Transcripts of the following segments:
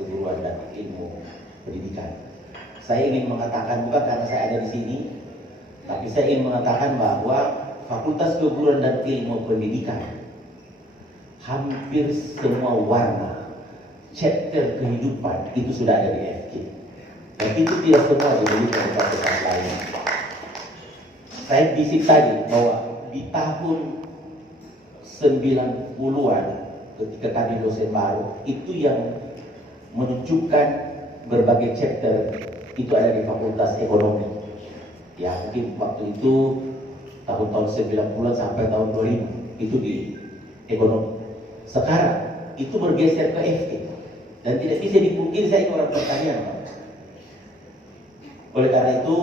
Keguruan dan Ilmu Pendidikan. Saya ingin mengatakan, bukan karena saya ada di sini, tapi saya ingin mengatakan bahwa Fakultas Keguruan dan Ilmu Pendidikan hampir semua warna chapter kehidupan itu sudah ada di FK. Dan itu tidak semua dimiliki oleh fakultas lain. Saya bisik tadi bahwa di tahun 90-an ketika kami dosen baru, itu yang menunjukkan berbagai chapter itu ada di Fakultas Ekonomi. Ya, mungkin waktu itu tahun-tahun 90-an sampai tahun 2000 itu di Ekonomi. Sekarang itu bergeser ke FK dan tidak bisa dipungkiri saya ini orang pertanian, Pak. Oleh karena itu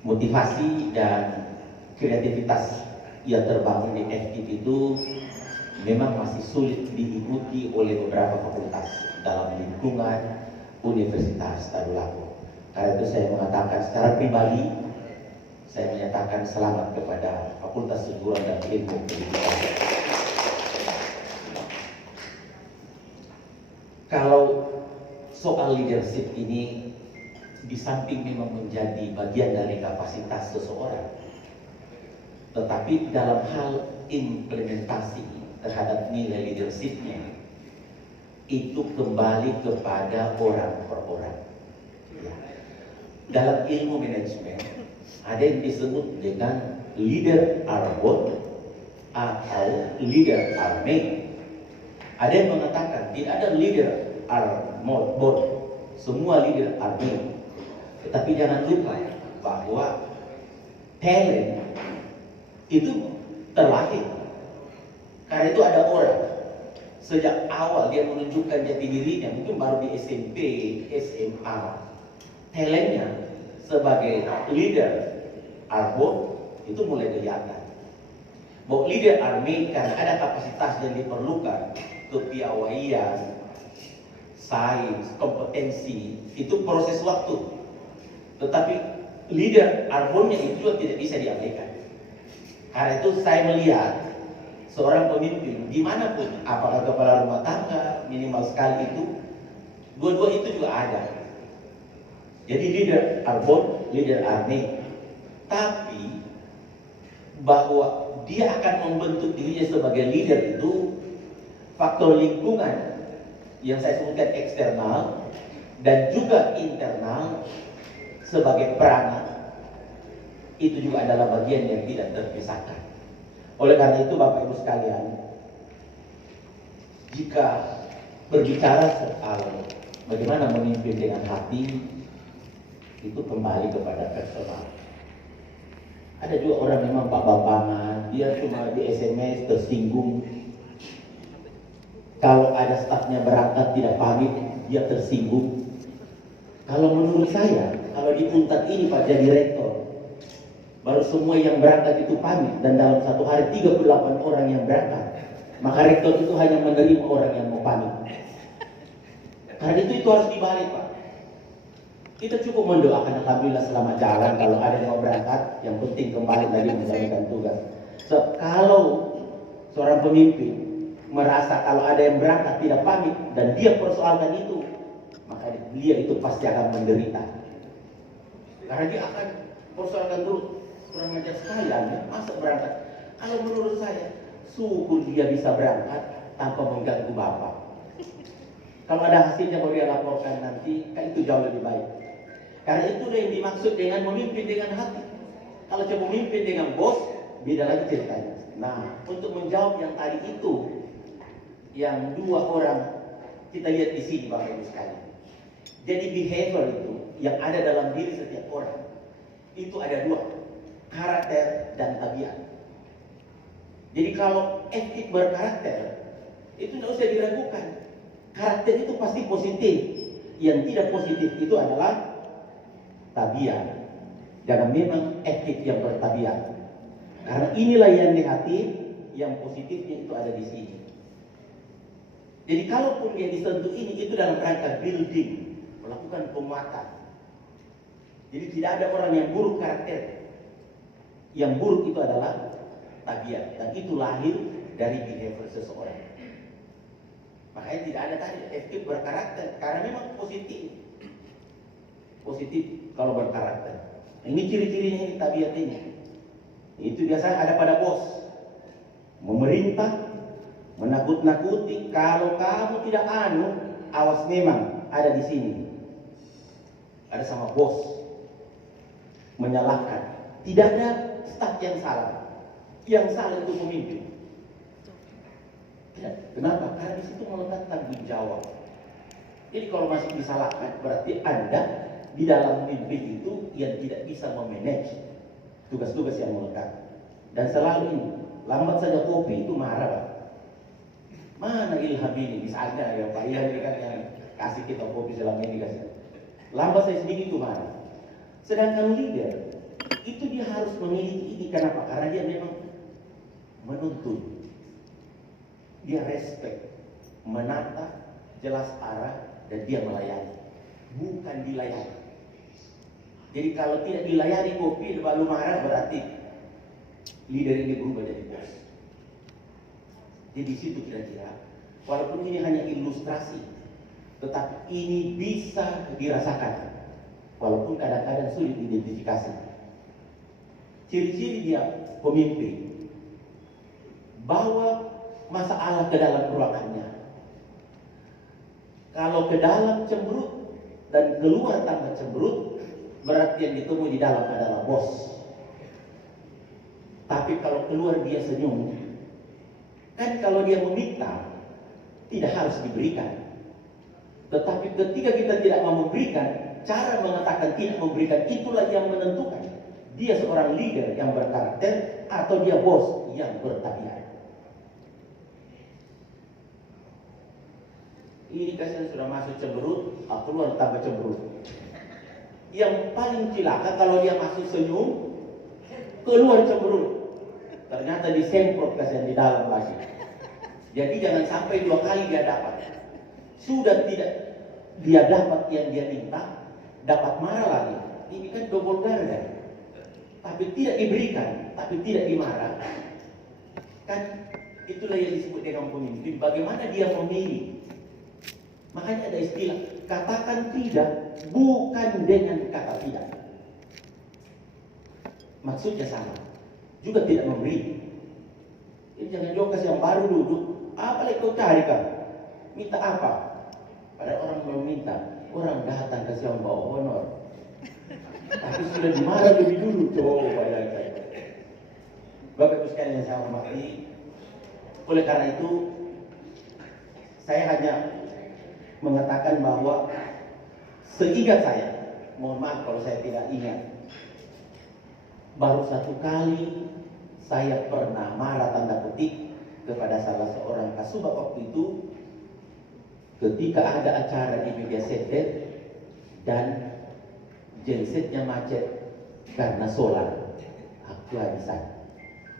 motivasi dan kreativitas yang terbangun di FK itu memang masih sulit diikuti oleh beberapa fakultas dalam lingkungan Universitas Tadulako. Karena itu saya mengatakan secara pribadi, saya menyatakan selamat kepada Fakultas Keguruan dan Ilmu Pendidikan. Kalau soal leadership ini di samping memang menjadi bagian dari kapasitas seseorang, tetapi dalam hal implementasi terhadap nilai leadershipnya itu kembali kepada orang per orang. Ya. Dalam ilmu manajemen ada yang disebut dengan leader are born atau leader are made. Ada yang mengatakan tidak ada leader are born, semua leader are made. Tetapi jangan lupa bahwa talent itu terlahir. Karena itu ada orang sejak awal dia menunjukkan jati dirinya, mungkin baru di SMP, SMA, talentnya sebagai leader arbor itu mulai kelihatan. Bahwa leader army karena ada kapasitas yang diperlukan, kepiawaian, sains, kompetensi, itu proses waktu. Tetapi leader arbornya itu juga tidak bisa diabaikan. Karena itu saya melihat seorang pemimpin dimanapun, apakah kepala rumah tangga minimal sekali itu, dua-dua itu juga ada. Jadi leader arbor, leader army. Tapi bahwa dia akan membentuk dirinya sebagai leader itu faktor lingkungan yang saya sebutkan eksternal dan juga internal sebagai peranan itu juga adalah bagian yang tidak terpisahkan. Oleh karena itu Bapak Ibu sekalian, jika berbicara soal bagaimana memimpin dengan hati, itu kembali kepada personal. Ada juga orang memang Pak Bambangan, dia cuma di SMS tersinggung. Kalau ada stafnya berangkat tidak pamit, dia tersinggung. Kalau menurut saya, kalau di Unpad ini Pak jadi rektor, baru semua yang berangkat itu pamit, dan dalam satu hari 38 orang yang berangkat, maka rektor itu hanya menerima orang yang mau pamit. Karena itu harus dibalik Pak. Kita cukup mendoakan alhamdulillah selamat jalan kalau ada yang mau berangkat, yang penting kembali lagi menjalankan tugas. So, kalau seorang pemimpin merasa kalau ada yang berangkat tidak pamit dan dia persoalkan itu, maka dia itu pasti akan menderita. Karena dia akan persoalkan terus, kurang ajar sekalian ya, masa berangkat. Kalau menurut saya, syukur dia bisa berangkat tanpa mengganggu Bapak. Kalau ada hasilnya mau dia laporkan nanti, kan itu jauh lebih baik. Karena itu yang dimaksud dengan memimpin dengan hati. Kalau cuma memimpin dengan bos, beda lagi ceritanya. Nah, untuk menjawab yang tadi itu, yang dua orang kita lihat di sini Bapak Ibu sekalian. Jadi behavior itu yang ada dalam diri setiap orang itu ada dua, karakter dan tabiat. Jadi kalau etik berkarakter itu tidak usah diragukan. Karakter itu pasti positif. Yang tidak positif itu adalah tabiat. Dan memang etik yang bertabiat. Karena inilah yang negatif, yang positifnya itu ada di sini. Jadi kalaupun yang disentuh ini itu dalam rangka building, melakukan penguatan. Jadi tidak ada orang yang buruk karakter. Yang buruk itu adalah tabiat, dan itu lahir dari behavior seseorang. Makanya tidak ada tadi efektif berkarakter, karena memang positif. Positif kalau berkarakter. Ini ciri-cirinya, ini tabiat ini. Itu biasa ada pada bos. Memerintah, menakut-nakuti. Kalau kamu tidak awas memang ada di sini. Ada sama bos. Menyalahkan. Tidak ada staf yang salah. Yang salah itu pemimpin. Kenapa? Karena di situ melekat tanggung jawab. Jadi kalau masih disalahkan, berarti Anda di dalam memimpin itu yang tidak bisa memanage tugas-tugas yang melekat. Dan selalu ini, lambat saja kopi itu marah, Pak. Mana Ilham ini? Misalnya ya Pak Ilham ini kan yang kasih kita kopi selama ini kasih. Lambat saya sedikit itu marah. Sedangkan leader itu dia harus memiliki ini. Kenapa? Karena dia memang menuntun. Dia respect, menata, jelas arah, dan dia melayani, bukan dilayani. Jadi kalau tidak dilayani kopi lalu marah, berarti leader ini berubah jadi bos. Jadi di situ kira-kira, walaupun ini hanya ilustrasi, tetapi ini bisa dirasakan, walaupun kadang-kadang sulit diidentifikasi. Ciri-ciri dia pemimpin, bawa masalah ke dalam ruangannya. Kalau ke dalam cemberut dan keluar tanpa cemberut, berarti yang ditemui di dalam adalah bos. Tapi kalau keluar dia senyum, kan kalau dia meminta tidak harus diberikan. Tetapi ketika kita tidak mau memberikan, cara mengatakan tidak memberikan itulah yang menentukan dia seorang leader yang berkarakter atau dia bos yang bertabiat. Ini kasihan sudah masuk cemberut, keluar tambah cemberut. Yang paling cilaka kalau dia masuk senyum, keluar cemberut. Ternyata disemprot kasihan di dalam lagi. Jadi jangan sampai 2 kali dia dapat. Sudah tidak dia dapat yang dia minta, dapat marah lagi. Ini kan double garda. Tapi tidak diberikan, tapi tidak dimarah. Kan itulah yang disebut dengan pemimpin. Bagaimana dia memilih. Makanya ada istilah, katakan tidak bukan dengan kata tidak. Maksudnya sama. Juga tidak memberi. Jadi jangan jokas yang baru duduk, apa lagi kau cari kan? Minta apa? Padahal orang belum minta, orang datang kasih yang bawa honor. Tapi sudah dimarah lebih dulu, coba bayangkan. Bapak Ibu sekalian yang saya hormati, oleh karena itu saya hanya mengatakan bahwa seingat saya, mohon maaf kalau saya tidak ingat, baru 1 kali saya pernah marah tanda petik kepada salah seorang kasubag waktu itu ketika ada acara di media center dan gensetnya macet karena solar aktualisan.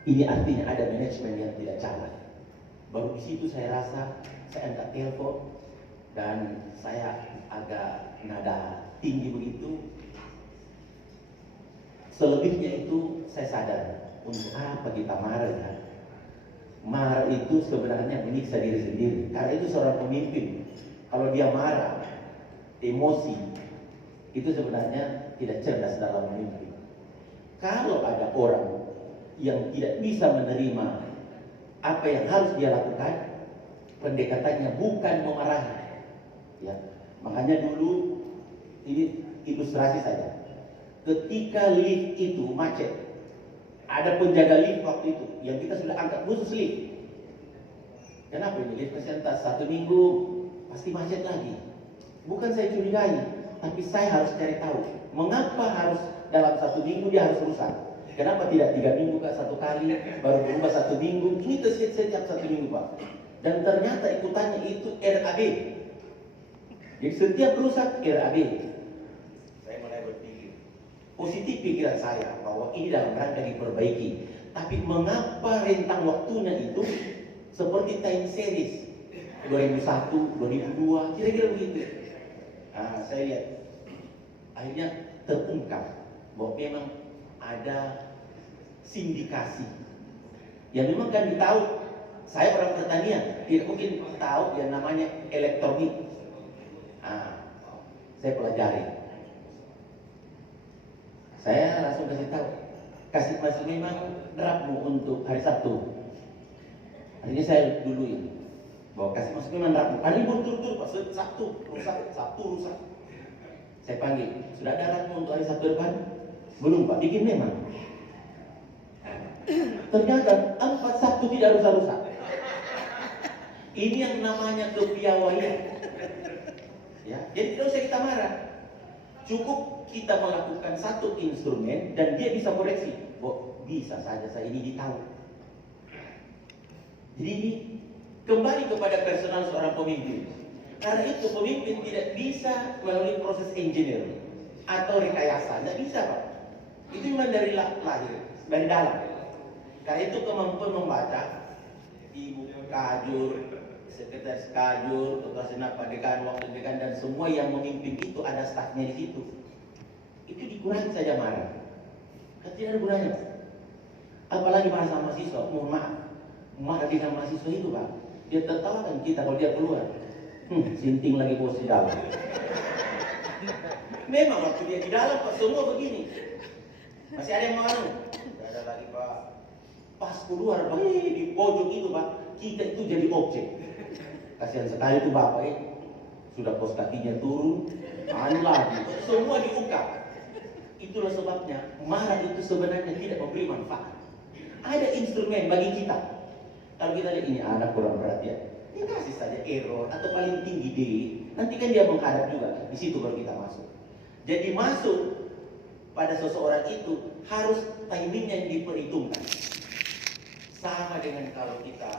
Ini artinya ada manajemen yang tidak jalan. Baru di situ saya rasa saya angkat telepon dan saya agak nada tinggi begitu. Selebihnya itu saya sadar untuk apa kita marah kan? Marah itu sebenarnya menyiksa diri sendiri. Karena itu seorang pemimpin, kalau dia marah, emosi, itu sebenarnya tidak cerdas dalam memimpin. Kalau ada orang yang tidak bisa menerima apa yang harus dia lakukan, pendekatannya bukan memarahi. Ya, makanya dulu ini ilustrasi saja. Ketika lift itu macet, ada penjaga lift waktu itu yang kita sudah angkat khusus lift. Kenapa ini lift kesentas 1 minggu pasti macet lagi? Bukan saya curigai, tapi saya harus cari tahu mengapa harus dalam 1 minggu dia harus rusak. Kenapa tidak 3 minggu Kak 1 kali, baru berubah 1 minggu? Ini setiap 1 minggu Pak. Dan ternyata ikutannya itu RAB. Jadi setiap rusak RAB. Saya mulai berpikir positif pikiran saya bahwa ini dalam rangka diperbaiki. Tapi mengapa rentang waktunya itu seperti time series 2001, 2002, kira-kira begitu. Nah, saya lihat akhirnya terungkap bahwa memang ada sindikasi yang memang kan tahu Saya orang pertanian, tidak mungkin tahu yang namanya elektronik. Saya pelajari. Saya langsung kasih tahu, kasih masuk memang draftmu untuk hari Sabtu. Akhirnya saya duluin bahwa kasih masuk memang draftmu. Hari berturut-turut Pak, Sabtu rusak. Saya panggil, sudah ada draftmu untuk hari Sabtu depan? Belum Pak, bikin memang. Ternyata 4 Sabtu tidak rusak-rusak. Ini yang namanya kepiawaian. Ya, jadi tidak usah kita marah. Cukup kita melakukan satu instrumen dan dia bisa koreksi. Bisa saja saya ini ditahu. Jadi ini kembali kepada personal seorang pemimpin. Karena itu pemimpin tidak bisa melalui proses engineering atau rekayasa. Tidak bisa Pak. Itu memang dari lahir, dari dalam. Karena itu kemampuan membaca, ibu kajur, sekretaris kajur, ketua senat, dekan, wakil dekan, dan semua yang memimpin itu ada stafnya di situ. Itu dikurangi saja marah. Kan tidak ada gunanya. Apalagi bahasa mahasiswa, mohon maaf. Marah dengan mahasiswa itu Pak. Dia tertawakan kita kalau dia keluar. Sinting lagi bos di dalam. Memang waktu dia di dalam Pak, semua begini. Masih ada yang mau anu? Tidak ada lagi Pak. Pas keluar Pak, di pojok itu Pak, kita itu jadi objek. Kasihan sekali tuh Bapak sudah pos kakinya turun, anu lagi, semua diungkap. Itulah sebabnya marah itu sebenarnya tidak memberi manfaat. Ada instrumen bagi kita. Kalau kita lihat ini anak kurang perhatian, ini kasih saja error atau paling tinggi D. Nanti kan dia menghadap juga. Di situ baru kita masuk. Jadi masuk pada seseorang itu harus timingnya yang diperhitungkan. Sama dengan kalau kita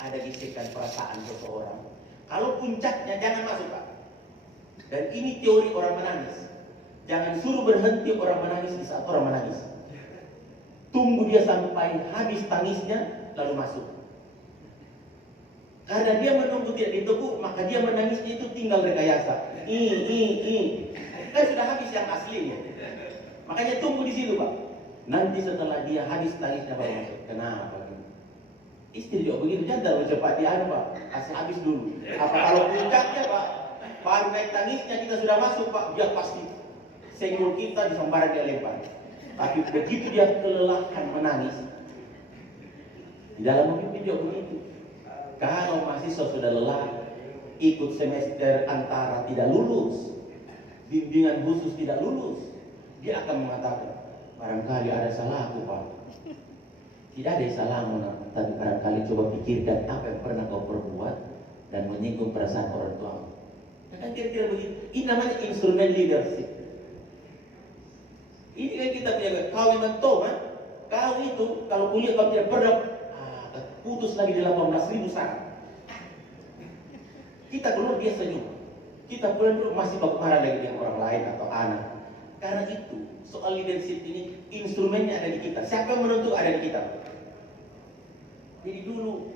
ada gesekan perasaan seseorang. Kalau puncaknya jangan masuk Pak. Dan ini teori orang menangis. Jangan suruh berhenti orang menangis di saat orang menangis. Tunggu dia sampai habis tangisnya lalu masuk. Karena dia menunggu tidak diteguk, maka dia menangisnya itu tinggal rekayasa. Kan sudah habis yang aslinya. Makanya tunggu di situ Pak. Nanti setelah dia habis tangisnya baru masuk. Kenapa? Istri juga begitu, jangan cepat dia Pak. Asal habis dulu. Apa kalau puncaknya Pak, baru naik tangisnya kita sudah masuk Pak, dia pasti senggol kita di sambaran dia lempar. Tapi begitu dia kelelahan menangis, di dalam memimpin juga begitu. Kalau mahasiswa sudah lelah, ikut semester antara tidak lulus, bimbingan khusus tidak lulus, dia akan mengatakan, barangkali ada salahku Pak. Tidak ada salahmu, tapi barangkali coba pikirkan apa yang pernah kau perbuat dan menyinggung perasaan orang tuamu. Kan kira-kira begitu. Ini namanya instrumen leadership. Ini kan kita punya, kau memang tahu kan? Kau itu kalau kuliah kau tidak pernah putus lagi di 18.000 syarat. Kita keluar dia senyum. Kita pulang dulu masih marah lagi dengan orang lain atau anak. Karena itu soal leadership ini instrumennya ada di kita. Siapa yang menentu ada di kita. Jadi dulu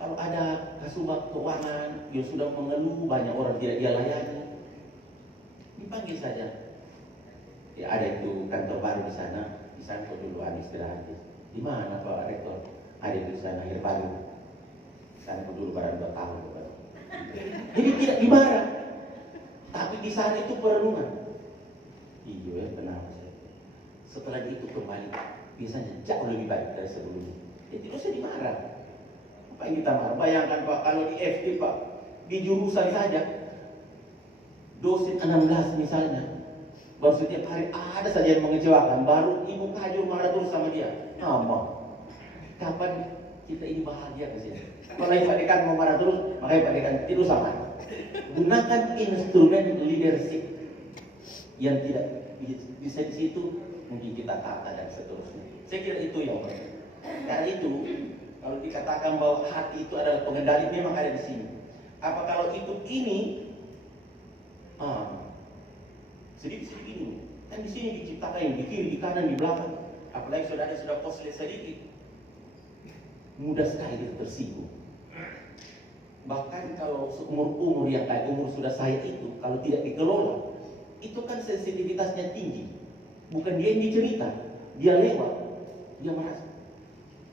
kalau ada kasubag keuangan yang sudah mengeluh banyak orang tidak dia layani, dipanggil saja. Ya ada itu kantor baru di sana kau dulu istirahat. Di mana Pak Rektor? Ada di sana akhir baru. Sana kau dulu barang 2 tahun. Jadi tidak dimarah, tapi di sana itu perenungan. Iya, kenapa sih? Setelah itu kembali, biasanya jauh lebih baik dari sebelumnya. Jadi tidak usah dimarah. Apa yang kita marah? Bayangkan Pak, kalau di FT Pak, di jurusan saja, dosen 16 misalnya, baru setiap hari ada saja yang mengecewakan, baru ibu kajur marah terus sama dia. Kapan kita ini bahagia ke sini? Kalau Pak Dekan mau marah terus, makanya Pak Dekan tidak usah marah. Gunakan instrumen leadership yang tidak bisa di situ, mungkin kita tata dan seterusnya. Saya kira itu yang penting. Karena itu kalau dikatakan bahwa hati itu adalah pengendali, memang ada di sini. Apa kalau itu ini sedikit-sedikit ini kan di sini diciptakan yang di kiri, di kanan, di belakang. Apalagi saudara sudah koslet sedikit, mudah sekali kita tersinggung. Bahkan kalau umur yang kayak umur sudah saya itu, kalau tidak dikelola, itu kan sensitivitasnya tinggi. Bukan dia yang dicerita, dia lewat, dia merasa.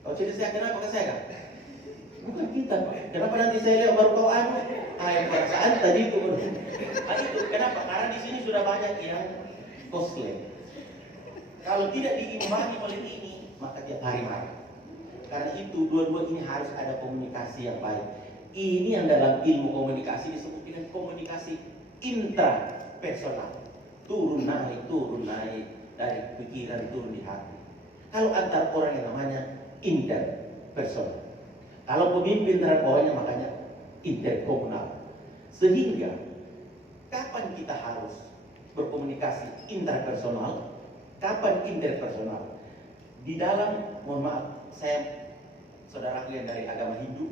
Kalau cerita saya kenapa ke saya kan? Bukan kita. Kenapa nanti saya lihat baru kau perasaan tadi itu. Itu kenapa? Karena di sini sudah banyak yang cosplay. Kalau tidak diimbangi oleh ini, maka tiap hari marah. Karena itu dua-dua ini harus ada komunikasi yang baik. Ini yang dalam ilmu komunikasi disebut dengan komunikasi intrapersonal. Turun naik dari pikiran turun di hati. Kalau antar orang yang namanya interpersonal. Kalau pemimpin terhadap bawahnya makanya interkomunal. Sehingga kapan kita harus berkomunikasi intrapersonal, kapan interpersonal? Di dalam, mohon maaf, saya saudaraku yang dari agama Hindu,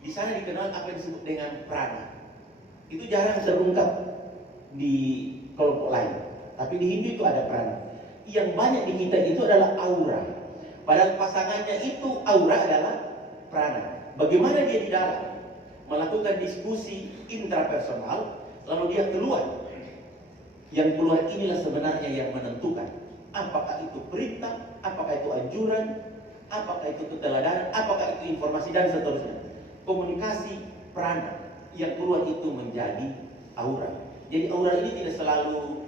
di sana dikenal apa yang disebut dengan prana. Itu jarang terungkap di kelompok lain, tapi di Hindu itu ada prana. Yang banyak di kita itu adalah aura. Padahal pasangannya itu aura adalah prana. Bagaimana dia di dalam melakukan diskusi intrapersonal, lalu dia keluar. Yang keluar inilah sebenarnya yang menentukan apakah itu perintah, apakah itu anjuran, apakah itu keteladanan, apakah itu informasi dan seterusnya. Komunikasi prana yang keluar itu menjadi aura. Jadi aura ini tidak selalu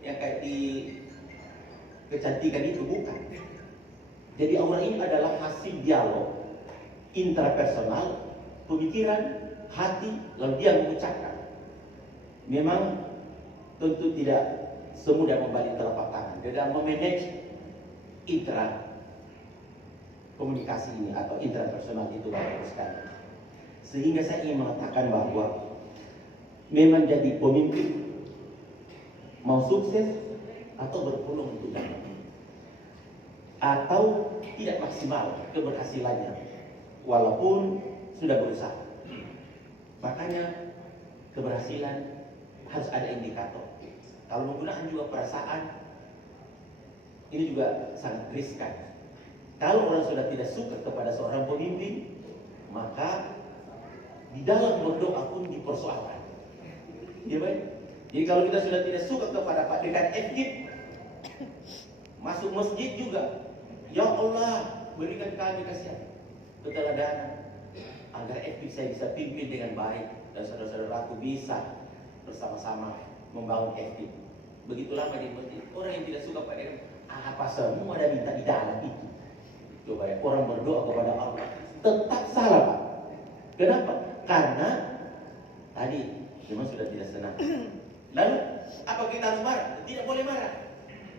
yang kayak di kecantikan itu, bukan. Jadi aura ini adalah hasil dialog intrapersonal, pemikiran, hati, lalu dia mengucapkan. Memang tentu tidak semudah membalik telapak tangan dalam memanage intra komunikasi ini atau intrapersonal itu banyak sekali. Sehingga saya ingin mengatakan bahwa memang jadi pemimpin mau sukses atau berpeluang untuk gagal atau tidak maksimal keberhasilannya walaupun sudah berusaha. Makanya keberhasilan harus ada indikator. Kalau menggunakan juga perasaan, ini juga sangat riskan. Kalau orang sudah tidak suka kepada seorang pemimpin, maka di dalam berdoa pun dipersoalkan. Ya baik. Jadi kalau kita sudah tidak suka kepada Pak Dekan Ekip, masuk masjid juga, ya Allah berikan kami kasihan keteladanan agar Ekip saya bisa pimpin dengan baik dan saudara-saudaraku bisa bersama-sama membangun FD. Begitu lama di masjid, orang yang tidak suka pada apa semua ada minta di dalam itu. Coba ya, orang berdoa kepada Allah tetap salah, Pak. Kenapa? Karena tadi memang sudah tidak senang. Lalu apa kita harus marah? Tidak boleh marah.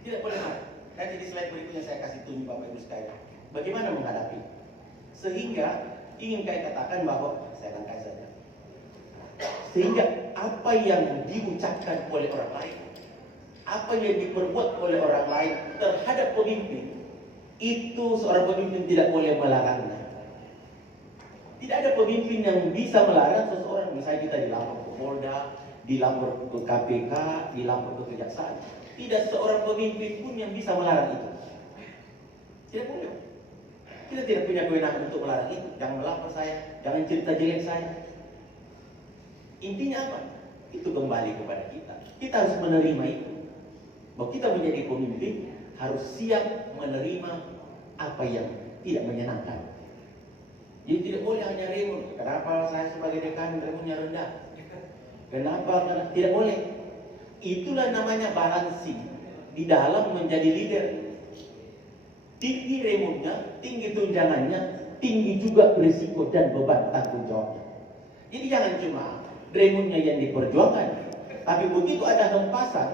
Tidak boleh marah. Nanti di slide berikutnya saya kasih tunjuk Bapak Ibu sekalian bagaimana menghadapi. Sehingga ingin saya katakan bahwa saya langkai saja. Sehingga apa yang diucapkan oleh orang lain, apa yang diperbuat oleh orang lain terhadap pemimpin, itu seorang pemimpin tidak boleh melarangnya. Tidak ada pemimpin yang bisa melarang seseorang. Misalnya kita dilapor ke Polda, dilapor ke KPK, dilapor ke Kejaksaan. Tidak seorang pemimpin pun yang bisa melarang itu. Tidak boleh. Kita tidak punya kewenangan untuk melarang itu. Jangan melapor saya, jangan cerita jelek saya. Intinya apa? Itu kembali kepada kita. Kita harus menerima itu. Bahwa kita menjadi pemimpin harus siap menerima apa yang tidak menyenangkan. Jadi tidak boleh hanya remun. Kenapa saya sebagai dekan remunnya rendah? Kenapa? Tidak boleh. Itulah namanya balancing di dalam menjadi leader. Tinggi remunnya, tinggi tunjangannya, tinggi juga risiko dan beban tanggung jawabnya. Jadi jangan cuma remunnya yang diperjuangkan, tapi begitu ada hempasan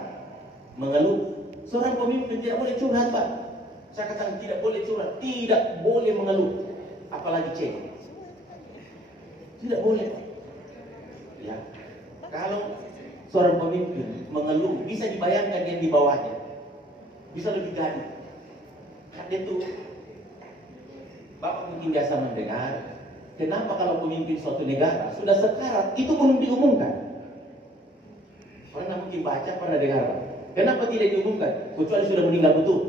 mengeluh. Seorang pemimpin tidak boleh curhat, Pak. Saya katakan tidak boleh curhat, tidak boleh mengeluh, apalagi cengeng. Tidak boleh, Pak. Ya, kalau seorang pemimpin mengeluh, bisa dibayangkan yang di bawahnya, bisa lebih gaduh. Karena itu, Bapak mungkin biasa mendengar, kenapa kalau pemimpin suatu negara sudah sekarat itu belum diumumkan? Pernah mungkin baca, pernah dengar? Kenapa tidak diumumkan? Kecuali sudah meninggal betul.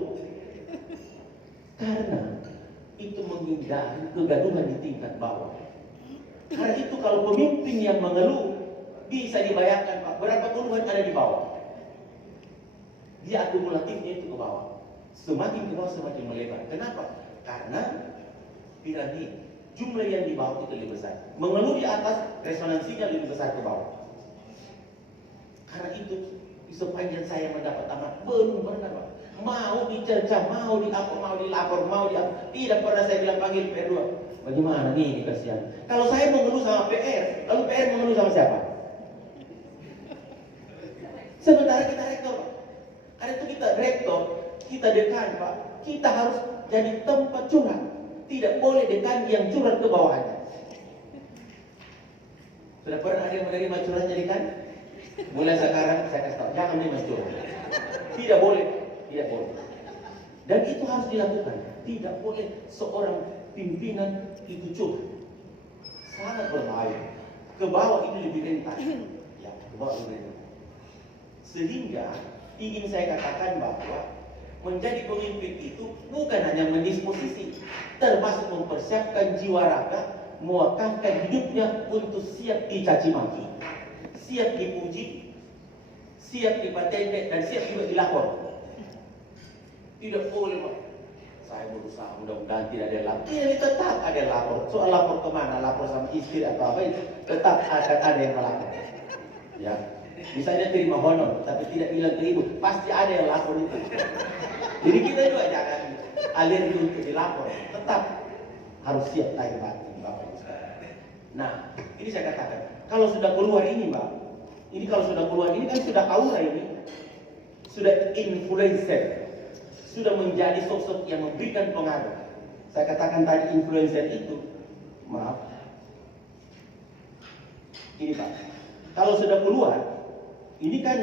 Karena itu menghindari kegaduhan di tingkat bawah. Karena itu kalau pemimpin yang mengeluh, bisa dibayangkan Pak, berapa keluhan ada di bawah. Dia akumulatifnya itu ke bawah. Semakin ke bawah semakin melebar. Kenapa? Karena piramid jumlah yang di bawah itu lebih besar. Mengeluh di atas, resonansinya lebih besar ke bawah. Karena itu, sepanjang saya mendapat amat, belum pernah Pak. Mau dicerca, mau diapa, mau dilapor, mau diapa. Tidak pernah saya bilang panggil PR2. Bagaimana nih kasihan. Kalau saya mengeluh sama PR, lalu PR mengeluh sama siapa? Sementara kita rektor Pak. Karena itu kita rektor, kita dekan Pak. Kita harus jadi tempat curhat. Tidak boleh dekan yang curhat ke bawahnya. Sudah pernah ada yang menerima curhatnya dekan? Mulai sekarang saya kasih tahu, jangan menerima curhat. Tidak boleh, tidak boleh. Dan itu harus dilakukan. Tidak boleh seorang pimpinan itu curhat. Sangat berbahaya. Ke bawah ini lebih rentan. Ya, ke bawah lebih rentan. Sehingga ingin saya katakan bahwa menjadi pemimpin itu bukan hanya mendisposisi, termasuk mempersiapkan jiwa raga, mewakafkan hidupnya untuk siap dicaci maki, siap dipuji, siap dipatente, dan siap juga dilapor. Tidak boleh Pak. Saya berusaha mudah-mudahan tidak ada lapor. Ini tetap ada lapor. Soal lapor kemana? Lapor sama istri atau apa itu tetap akan ada yang melapor. Ya. Misalnya terima honor, tapi tidak bilang ke ibu, pasti ada yang lapor itu. Jadi kita juga jangan alergi untuk dilapor, tetap harus siap lahir batin Bapak Ibu sekalian. Nah, ini saya katakan, kalau sudah keluar ini Mbak, ini kalau sudah keluar ini kan sudah aura ini, sudah influencer, sudah menjadi sosok yang memberikan pengaruh. Saya katakan tadi influencer itu, maaf, ini Pak, kalau sudah keluar, ini kan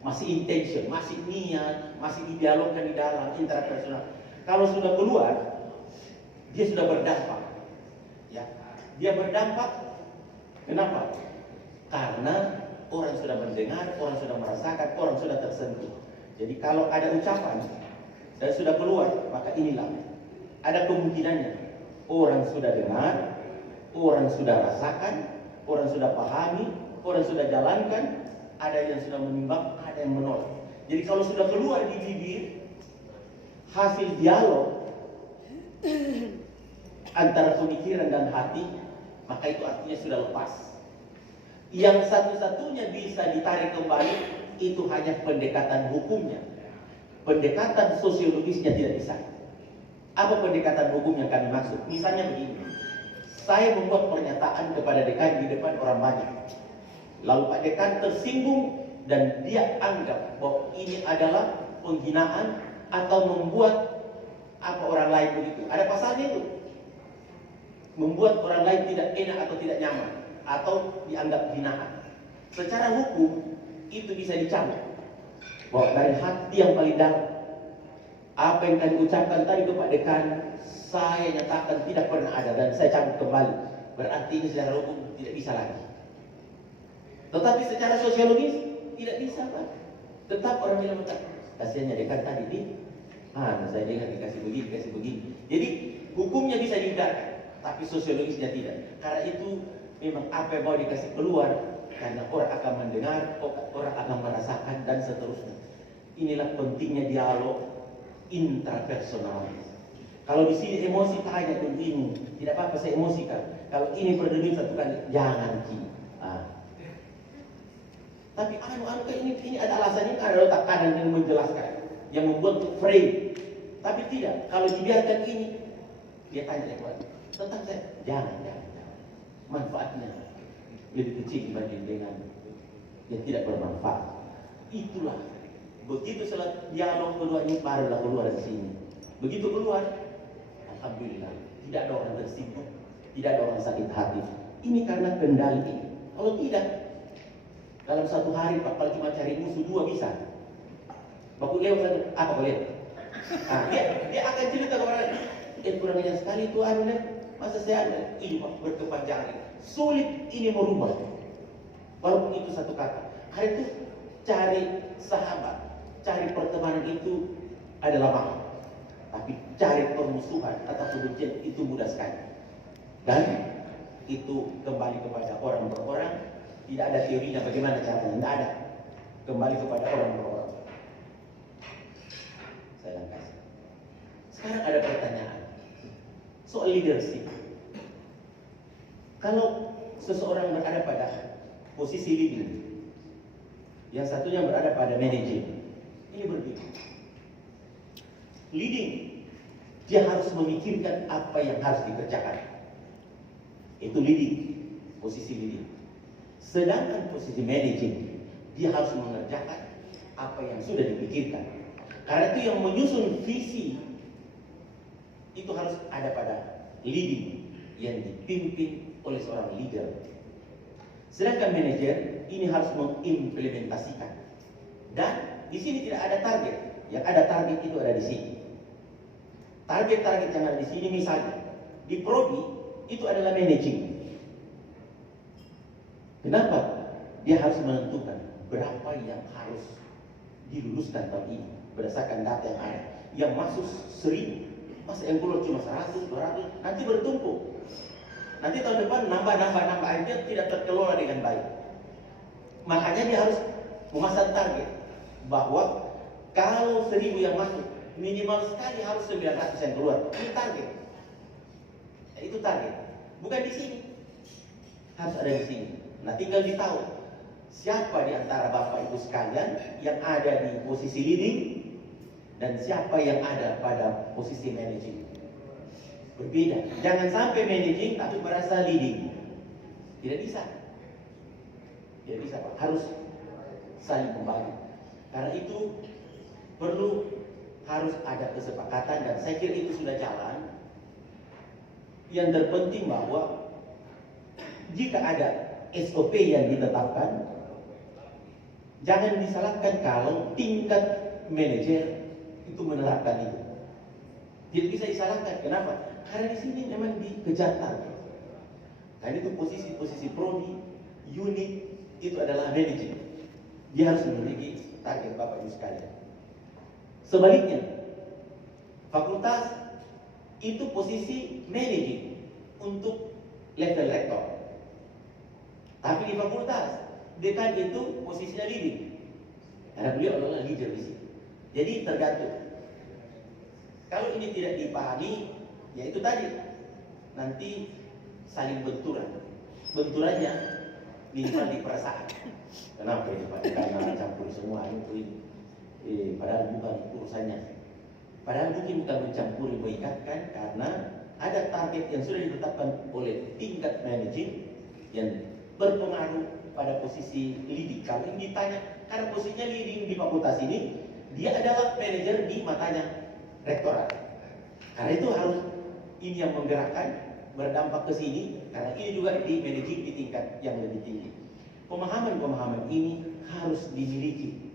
masih intention, masih niat, masih didialogkan di dalam intrapersonal. Kalau sudah keluar, dia sudah berdampak. Ya, dia berdampak. Kenapa? Karena orang sudah mendengar, orang sudah merasakan, orang sudah tersentuh. Jadi kalau ada ucapan dan sudah keluar, maka inilah ada kemungkinannya. Orang sudah dengar, orang sudah rasakan, orang sudah pahami, orang sudah jalankan, ada yang sudah menimbang, ada yang menolak. Jadi kalau sudah keluar di bibir hasil dialog antara pemikiran dan hati, maka itu artinya sudah lepas. Yang satu-satunya bisa ditarik kembali itu hanya pendekatan hukumnya. Pendekatan sosiologisnya tidak bisa. Apa pendekatan hukum yang kami maksud? Misalnya begini, saya membuat pernyataan kepada dekan di depan orang banyak. Lalu Pak Dekan tersinggung dan dia anggap bahwa ini adalah penghinaan atau membuat apa orang lain begitu. Ada pasalnya itu. Membuat orang lain tidak enak atau tidak nyaman atau dianggap hinaan. Secara hukum itu bisa dicabut. Bahwa dari hati yang paling dalam, apa yang kami ucapkan tadi ke Pak Dekan, saya nyatakan tidak pernah ada dan saya cabut kembali. Berarti ini secara hukum tidak bisa lagi. Tetapi secara sosiologis tidak bisa Pak. Tetap orang bilang kasihannya Dekan tadi nih, saya dengar dikasih begini. Jadi hukumnya bisa dihindarkan, tapi sosiologisnya tidak. Karena itu memang apa yang mau dikasih keluar, karena orang akan mendengar, orang akan merasakan dan seterusnya. Inilah pentingnya dialog intrapersonal. Kalau di sini emosi tanya pun ini, tidak apa-apa saya emosikan. Kalau ini berdemi satu kali, jangan Ci. Tapi ini ada alasannya, ada letak kanan yang menjelaskan, yang membuat frame. Tapi tidak, kalau dibiarkan ini, dia tanya lagi. Tetap saya, jangan. Manfaatnya lebih kecil dibanding dengan yang tidak bermanfaat. Itulah, begitu setelah dialog kedua ini barulah keluar dari sini. Begitu keluar, alhamdulillah, tidak ada orang tersinggung, tidak ada orang sakit hati. Ini karena kendali ini. Kalau tidak, dalam satu hari Pak, kalau cuma cari musuh dua bisa. Baku lewat satu, apa kau lihat? Dia akan cerita ke orang lain. Kurangnya sekali itu masa saya ada ini Pak, berkepanjangan. Sulit ini merubah. Walaupun itu satu kata. Hari itu cari sahabat, cari pertemanan itu adalah mahal. Tapi cari permusuhan atau kebencian itu mudah sekali. Dan itu kembali kepada orang per orang. Tidak ada teorinya bagaimana caranya, tidak ada. Kembali kepada orang per orang. Saya langkah. Sekarang ada pertanyaan. soal leadership. Kalau seseorang berada pada posisi leading, yang satunya berada pada managing, ini berbeda. Leading, dia harus memikirkan apa yang harus dikerjakan. Itu leading, posisi leading. Sedangkan posisi managing, dia harus mengerjakan apa yang sudah dipikirkan. Karena itu yang menyusun visi itu harus ada pada leading, yang dipimpin oleh seorang leader. Sedangkan manajer ini harus mengimplementasikan. Dan di sini tidak ada target. Yang ada target itu ada di sini. Target-target yang ada di sini misalnya di prodi itu adalah managing. Kenapa? Dia harus menentukan berapa yang harus diluluskan tahun ini berdasarkan data yang ada. Yang masuk 1000, masa yang keluar cuma 100, 200, nanti bertumpuk. Nanti tahun depan nambah aja tidak terkelola dengan baik. Makanya dia harus memasang target bahwa kalau 1000 yang masuk, minimal sekali harus 900 yang keluar. Ini target. Itu target. Bukan di sini. Harus ada di sini. Nah, tinggal ditahu siapa di antara Bapak Ibu sekalian yang ada di posisi leading dan siapa yang ada pada posisi managing. Berbeda. Jangan sampai managing tapi merasa leading. Tidak bisa. Tidak bisa, Pak. Harus saling membagi. Karena itu harus ada kesepakatan dan saya kira itu sudah jalan. Yang terpenting bahwa jika ada SOP yang ditetapkan, jangan disalahkan kalau tingkat manajer itu menerapkan itu. Tidak bisa disalahkan. Kenapa? Karena di sini memang dikejar target. Karena itu posisi prodi, unit itu adalah manajer. Dia harus memiliki target Bapak Ibu sekalian. Sebaliknya, fakultas itu posisi managing untuk level rektor. Tapi di fakultas, dekan itu posisinya leading. Karena beliau adalah leader di sini. Jadi tergantung. Kalau ini tidak dipahami, ya itu tadi. Nanti saling benturan. Benturannya minimal di perasaan. Kenapa ini Pak? Karena campur semua itu. Padahal bukan urusannya. Padahal mungkin bukan mencampuri, mengikatkan karena ada target yang sudah ditetapkan oleh tingkat managing yang berpengaruh pada posisi leading. Kalau ini ditanya, karena posisinya leading di fakultas ini, dia adalah manajer di matanya rektorat. Karena itu harus ini yang menggerakkan, berdampak ke sini, karena ini juga di managing di tingkat yang lebih tinggi. Pemahaman-pemahaman ini harus dimiliki.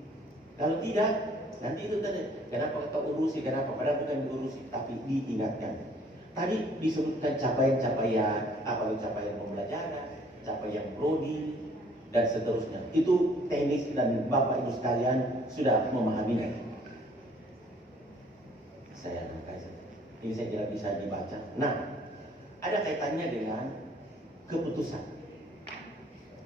Kalau tidak, nanti itu tadi, kenapa kau urusi, kenapa padahal bukan diurusi, tapi diingatkan. Tadi disebutkan capaian-capaian, apa itu capaian pembelajaran, capaian prodi, dan seterusnya. Itu teknis dan Bapak Ibu sekalian sudah memahaminya. Saya angkat. Ini saya kira bisa dibaca. Nah, ada kaitannya dengan keputusan.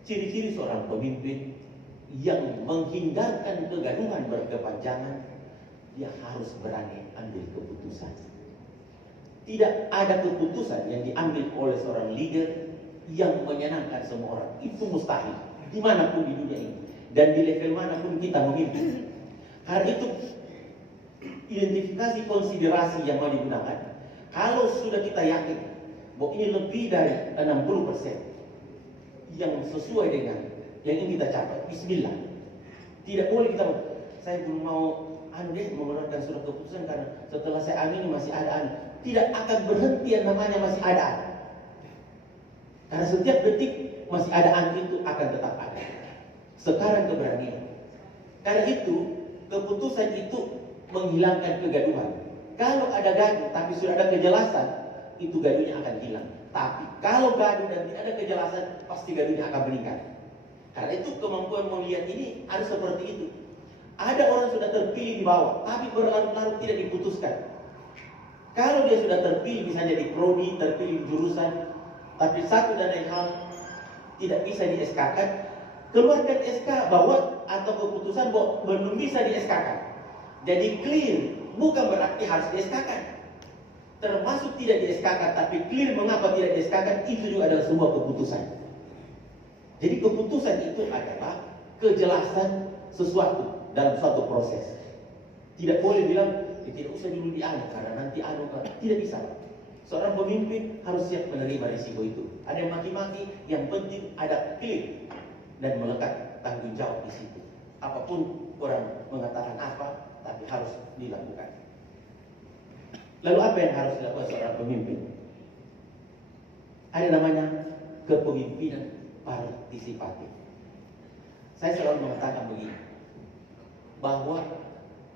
Ciri-ciri seorang pemimpin yang menghindarkan kegaduhan berkepanjangan, dia harus berani ambil keputusan. Tidak ada keputusan yang diambil oleh seorang leader yang menyenangkan semua orang. Itu mustahil. Dimanapun di dunia ini. Dan di level manapun kita memimpin. Karena itu, identifikasi konsiderasi yang mau digunakan. Kalau sudah kita yakin bahwa ini lebih dari 60% yang sesuai dengan yang ingin kita capai, bismillah. Tidak boleh kita, saya belum mau mengeluarkan surat keputusan karena setelah saya amini masih ada. Tidak akan berhenti yang namanya masih ada. Karena setiap detik masih ada itu akan tetap ada. Sekarang keberanian. Karena itu keputusan itu menghilangkan kegaduhan. Kalau ada gaduh tapi sudah ada kejelasan, itu gaduhnya akan hilang. Tapi kalau gaduh dan tidak ada kejelasan, pasti gaduhnya akan meningkat. Karena itu kemampuan melihat ini harus seperti itu. Ada orang sudah terpilih di bawah, tapi berlarut-larut tidak diputuskan. Kalau dia sudah terpilih, misalnya di prodi, terpilih di jurusan, tapi satu dan lain hal tidak bisa di-SK-kan, keluarkan SK bahwa atau keputusan bahwa belum bisa di-SK-kan. Jadi clear, bukan berarti harus di-SK-kan. termasuk tidak di SK-kan, tapi clear mengapa tidak di SK-kan, itu juga adalah sebuah keputusan. Jadi keputusan itu adalah kejelasan sesuatu dalam suatu proses. Tidak boleh bilang, tidak usah dulu dianu karena nanti anu kan. Tidak bisa. Seorang pemimpin harus siap menerima risiko itu. Ada yang maki-maki, yang penting ada clear dan melekat tanggung jawab di situ. Apapun orang mengatakan apa, tapi harus dilakukan. Lalu apa yang harus dilakukan seorang pemimpin? Ada namanya kepemimpinan partisipatif. Saya selalu mengatakan begini, bahwa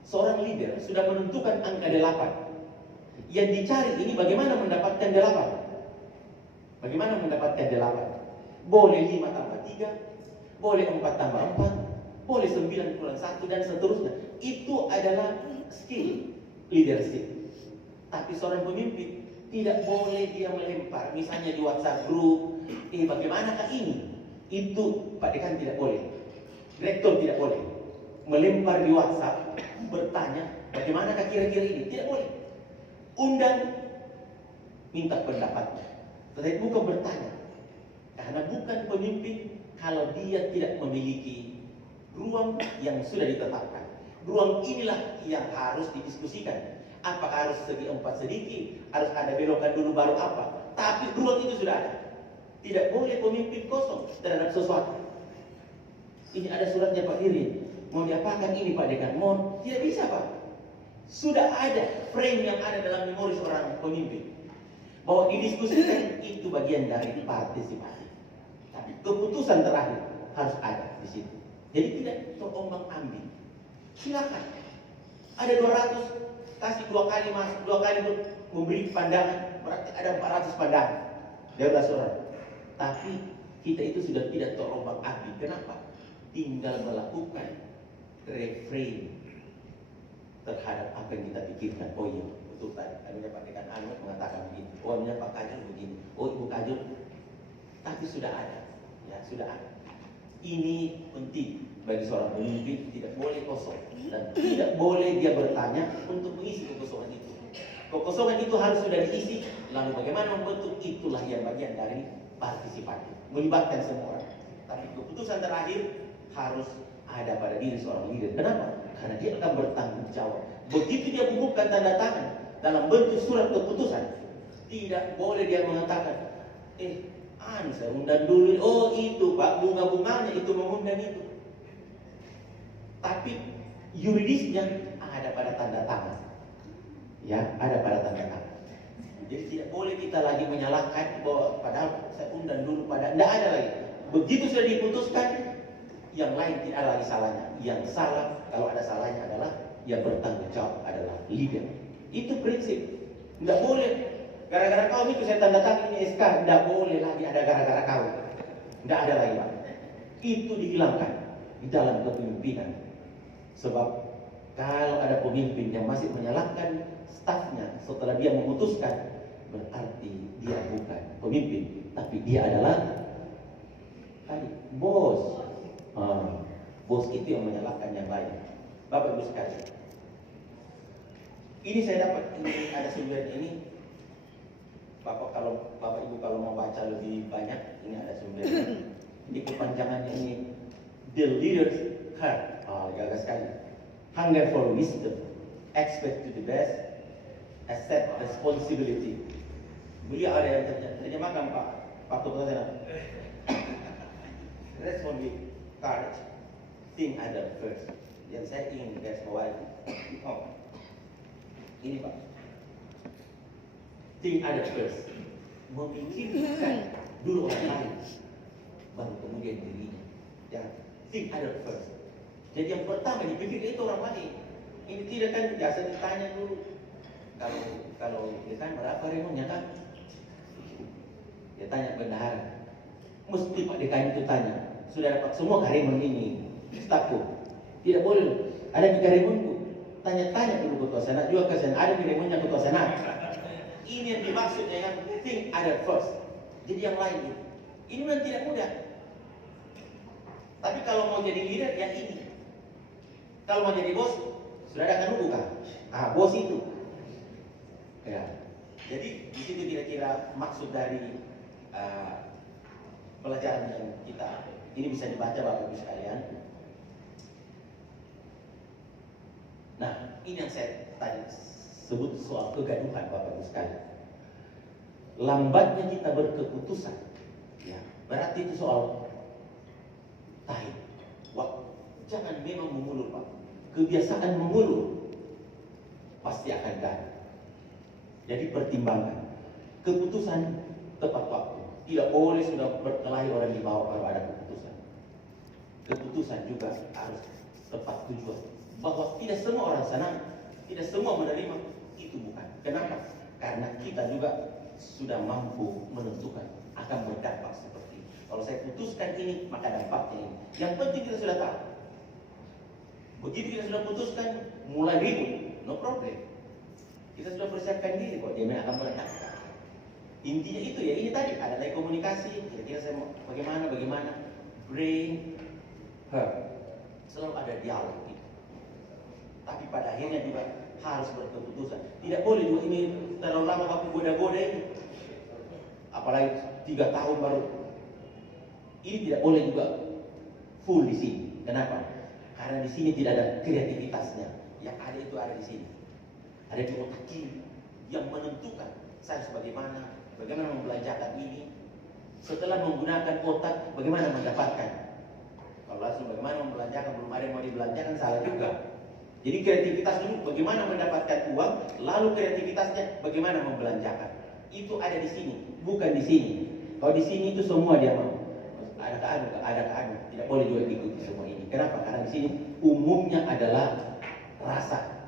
seorang leader sudah menentukan angka 8. Yang dicari ini bagaimana mendapatkan 8. Bagaimana mendapatkan 8? Boleh 5 tambah 3, boleh 4 tambah 4, boleh 9 kurang 1, dan seterusnya. Itu adalah skill leadership. Tapi seorang pemimpin tidak boleh dia melempar, misalnya di WhatsApp group, bagaimanakah ini? Itu Pak Dekan tidak boleh. Direktur tidak boleh melempar di WhatsApp, bertanya, bagaimanakah kira-kira ini? Tidak boleh. Undang, minta pendapatnya. Tetapi bukan bertanya. Karena bukan pemimpin kalau dia tidak memiliki ruang yang sudah ditetapkan. Ruang inilah yang harus didiskusikan. Apakah harus segi 4 sedikit, harus ada belokan dulu baru apa. Tapi ruang itu sudah ada. Tidak boleh pemimpin kosong terhadap sesuatu. Ini ada suratnya Pak Diri. Mau diapakan ini Pak Dekan? Mau? Tidak bisa Pak. Sudah ada frame yang ada dalam memori seorang pemimpin. Bahwa didiskusikan itu bagian dari partisipasi. Tapi keputusan terakhir harus ada di situ. Jadi tidak terombang-ambing. Silakan. Ada 200, kasih 2 kali masuk, 2 kali memberi pandangan, berarti ada 400 pandangan. Dia udah surat. Tapi kita itu sudah tidak terombang-ambing. Kenapa? Tinggal melakukan reframe terhadap apa yang kita pikirkan. Oh iya, betul tadi. Kami Pak Dekan Anwar mengatakan begini. Oh ini Pak Kajul begini. Oh Ibu Kajul. Tapi sudah ada. Ya, sudah ada. Ini penting bagi seorang pemimpin, tidak boleh kosong. Dan tidak boleh dia bertanya untuk mengisi kekosongan itu. Kekosongan itu harus sudah diisi. Lalu bagaimana membentuk, itulah yang bagian dari partisipatif. Melibatkan semua orang. Tapi keputusan terakhir harus ada pada diri seorang leader. Kenapa? Karena dia akan bertanggung jawab. Begitu dia bubuhkan tanda tangan dalam bentuk surat keputusan, tidak boleh dia mengatakan, saya undang dulu. Oh itu Pak, bunga-bunganya itu mengundang itu. Tapi yuridisnya ada pada tanda tangan. Ya, ada pada tanda tangan. Jadi tidak boleh kita lagi menyalahkan bahwa padahal saya undang dulu pada. Tidak ada lagi. Begitu sudah diputuskan, yang lain tidak ada lagi salahnya. Yang salah, kalau ada salahnya adalah yang bertanggung jawab adalah leader. Itu prinsip. Tidak boleh gara-gara kau itu saya tanda tangan ini SK. Tidak boleh lagi ada gara-gara kau. Tidak ada lagi Pak. Itu dihilangkan di dalam kepemimpinan. Sebab kalau ada pemimpin yang masih menyalahkan stafnya setelah dia memutuskan, berarti dia bukan pemimpin, tapi dia adalah bos. Bos itu yang menyalahkan yang lain. Bapak Ibu sekalian, ini saya dapat, ini ada sumber ini. Bapak Ibu kalau mau baca lebih banyak, ini ada sumber ini. Ini kepanjangannya ini, The Leader's Heart. Gagah sekali. Hunger for wisdom, expect to the best, accept responsibility. Beliau ada yang terjemahkan Pak Ketua Senat. Respond with courage, think other first. Yang saya ingin garis bawahi. Ini Pak. Think other first. Memikirkan dulu orang lain, baru kemudian dirinya. Ya, think other first. Jadi yang pertama dipikirkan itu orang lain. Ini tidak kan biasa ditanya dulu. Kalau ditanya berapa remunnya kan? Dia tanya bendahara. Mesti Pak DKM itu tanya. Sudah dapat semua karimun ini, stafku. Tidak boleh. Ada di karimunku. Tanya-tanya dulu ketua senat juga ke senat. Ada di karimunnya ketua senat. Ini yang dimaksud dengan think other first. Jadi yang lain. Ini memang tidak mudah. Tapi kalau mau jadi leader ya ini. Kalau mau jadi bos, sudah ada kan bukan? Bos itu. Ya. Jadi di situ kira-kira maksud dari pelajaran yang kita ini bisa dibaca Bapak Ibu sekalian. Nah, ini yang saya tadi sebut soal kegaduhan Bapak Ibu sekalian. Lambatnya kita berkeputusan, ya, berarti itu soal tahi. Wah, jangan memang mengulur Pak. Kebiasaan mengulur pasti akan gagal. Jadi pertimbangkan keputusan tepat waktu. Tidak boleh sudah berkelahi orang di bawah baru ada keputusan. Keputusan juga harus tepat tujuan. Bahwa tidak semua orang senang, tidak semua menerima, itu bukan. Kenapa? Karena kita juga sudah mampu menentukan akan berdampak seperti ini. Kalau saya putuskan ini, maka dampaknya ini. Yang penting kita sudah tahu. Begitu kita sudah putuskan, mulai ribut, no problem. Kita sudah persiapkan diri kok dia akan berdampak. Intinya itu ya, ini tadi ada tadi komunikasi. Kira-kira saya mau bagaimana, bring her. Selalu ada dialog gitu. Tapi pada akhirnya juga harus berkeputusan. Tidak boleh juga ini terlalu lama aku goda-goda ini. Apalagi 3 tahun baru. Ini tidak boleh juga full di sini. Kenapa? Karena di sini tidak ada kreativitasnya. Yang ada itu ada di sini. Ada di otak kiri yang menentukan saya bagaimana membelanjakan ini. Setelah menggunakan otak, bagaimana mendapatkan. Kalau langsung bagaimana membelanjakan, belum ada yang mau dibelanjakan, salah juga. Jadi kreativitas dulu bagaimana mendapatkan uang, lalu kreativitasnya bagaimana membelanjakan. Itu ada di sini, bukan di sini. Kalau di sini itu semua dia mau. Ada keadaan, tidak boleh juga diikuti semua ini. Kenapa? Karena di sini umumnya adalah rasa.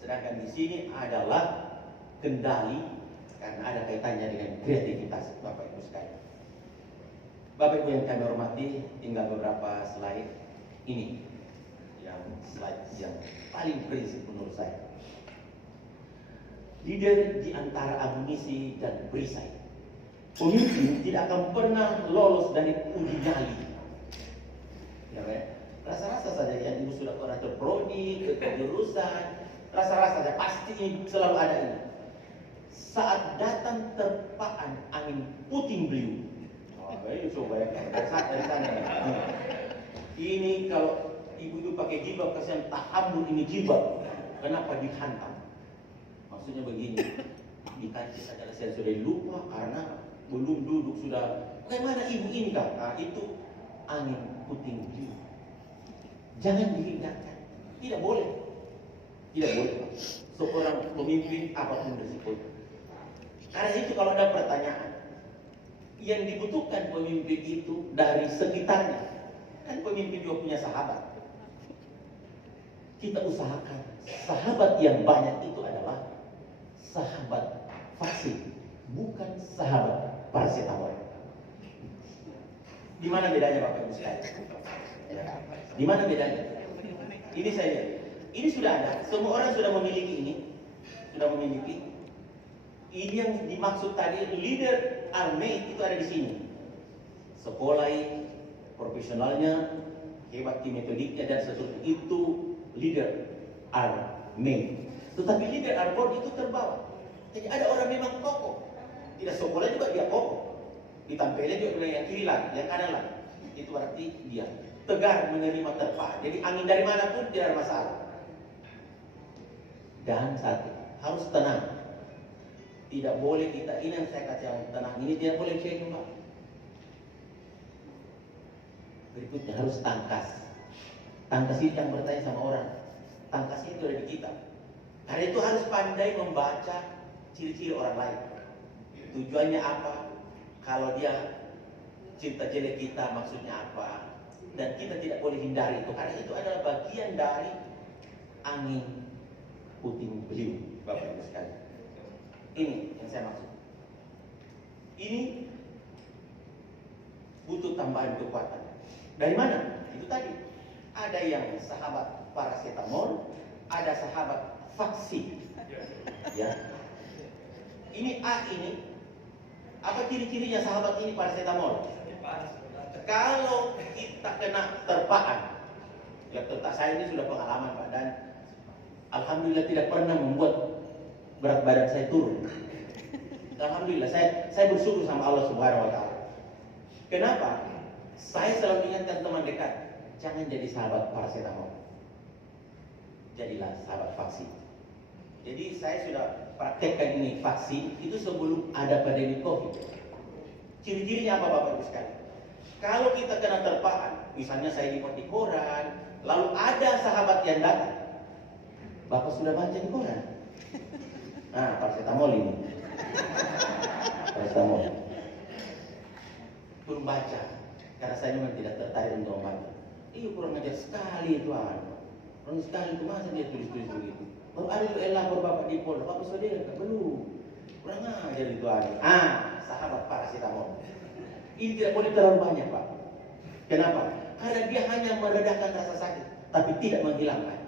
Sedangkan di sini adalah kendali karena ada kaitannya dengan kreativitas Bapak Ibu sekalian. Bapak Ibu yang kami hormati, tinggal beberapa slide ini. Yang slide yang paling prinsip menurut saya. Leader di antara amunisi dan perisai. Pemimpin tidak akan pernah lolos dari uji nyali. Ya, rasa-rasa saja yang ibu sudah pernah terprodi, kejurusan, rasa-rasa saja pasti ini selalu ada ini. Saat datang terpaan angin puting beliung. Oh, ini coba ya, saat dari sana. Ini kalau ibu itu pakai jilbab, kasihan tahammul ini jilbab. Kenapa dihantam? Maksudnya begini, di kancis adalah saya sudah lupa karena belum duduk sudah. Bagaimana ibu ini kan? Nah, itu angin puting beliung. Jangan dihindarkan. Tidak boleh. Tidak boleh. Seorang pemimpin apapun risikonya. Karena itu kalau ada pertanyaan, yang dibutuhkan pemimpin itu dari sekitarnya. Kan pemimpin juga punya sahabat. Kita usahakan sahabat yang banyak itu adalah sahabat fasik, bukan sahabat paracetamol. Di mana bedanya Bapak Ibu sekalian? Di mana bedanya? Ini saya lihat. Ini sudah ada. Semua orang sudah memiliki ini. Sudah memiliki. Ini yang dimaksud tadi leader are made itu ada di sini. Sekolah, profesionalnya, hebat di metodiknya dan seterusnya itu leader are made. Tetapi leader are born itu terbawa. Jadi ada orang memang kokoh. Tidak sekolah juga dia kokoh. Ditampilnya juga yang kiri lagi, yang kanan lagi. Itu berarti dia tegar menerima terpaan. Jadi angin dari mana pun tidak ada masalah. Dan satu, harus tenang. Tidak boleh kita, ini yang saya kata yang tenang ini tidak boleh cengeng. Berikutnya harus tangkas. Tangkas itu yang bertanya sama orang. Tangkas itu ada di kita. Karena itu harus pandai membaca ciri-ciri orang lain. Tujuannya apa? Kalau dia cinta jelek kita maksudnya apa? Dan kita tidak boleh hindari itu. Karena itu adalah bagian dari angin puting beliung, Bapak Ibu sekalian. Ini yang saya maksud. Ini butuh tambahan kekuatan. Dari mana? Itu tadi. Ada yang sahabat paracetamol, ada sahabat vaksin. Ya. Ini A ini. Apa ciri-cirinya sahabat ini paracetamol? Kalau kita kena terpaan, ya tetap saya ini sudah pengalaman Pak, dan alhamdulillah tidak pernah membuat berat badan saya turun. Alhamdulillah, saya bersyukur sama Allah Subhanahu wa taala. Kenapa? Saya selalu ingatkan teman dekat, jangan jadi sahabat paracetamol. Jadilah sahabat vaksin. Jadi saya sudah praktekkan ini vaksin itu sebelum ada pandemi Covid. Ciri-cirinya apa Bapak Ibu sekalian? Kalau kita kena terpaan, misalnya saya lihat di koran, lalu ada sahabat yang datang, Bapak sudah baca di koran? Nah, paracetamol ini. Paracetamol. Belum baca, karena saya memang tidak tertarik untuk membaca. Kurang ajar sekali itu Kurang sekali itu masa dia tulis-tulis begitu. Baru ada itu lapor Bapak di Polda, Bapak sudah dengar? Belum. Kurang ajar itu sahabat paracetamol. Ini tidak boleh terlalu banyak, Pak. Kenapa? Karena dia hanya meredakan rasa sakit, tapi tidak menghilangkan.